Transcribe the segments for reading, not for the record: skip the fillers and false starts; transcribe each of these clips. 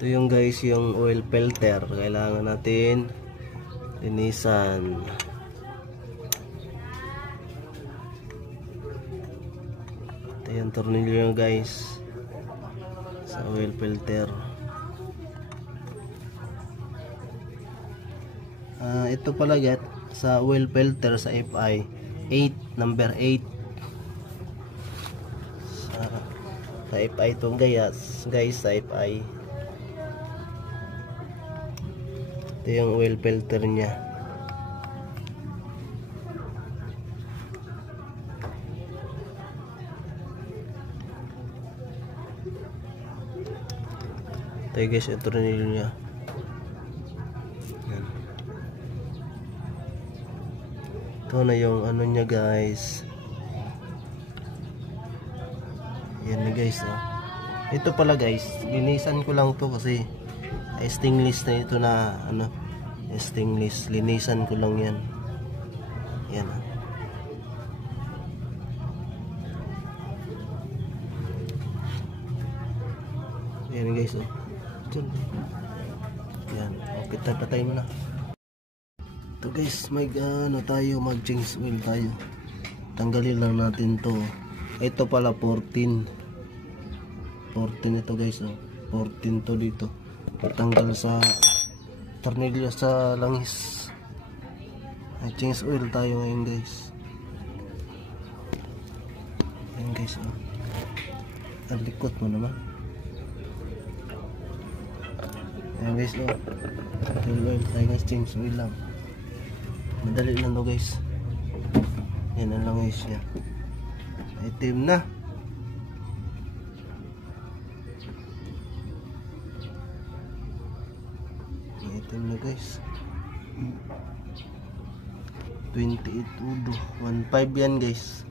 Ito yung guys, yung oil filter. Kailangan natin linisan. Ito yung tornilyo guys sa oil filter. Ito pala get sa oil filter sa FI 8, number 8 sa FI itong guys sa FI. Ito yung oil filter nya. Ito guys, ito tornilyo nya. Ito na yung ano nya guys. Yan na guys, oh. Ito pala guys, linisan ko lang to kasi stainless na ito na ano, stainless. Linisan ko lang yan. Yan. Yan guys, oh. Yan, okay, patay mo na. Ito guys, tayo mag-change oil tayo. Tanggalin lang natin to. Ito pala 14 ito guys, oh. 14 to dito. Patanggal sa tornilyo sa langis. Ay, change oil tayo ngayon guys. Ayan guys, oh. Ang likot mo naman. Ayan guys, oh. Oil tayo guys, change oil lang. Madali lang to guys. Yan ang langis niya. Itim na. Itim na guys. 28 udo. 1.5 yan guys.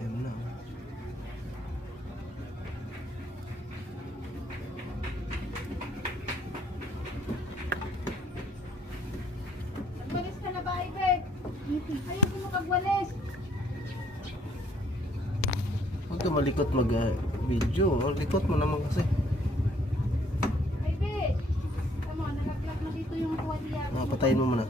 Itim na. Ayaw ko makagwalis. Huwag ka malikot mag-video. Likot mo naman kasi. Ay, be. Tama, nalaglag na dito yung tuwalya. Patayin mo muna.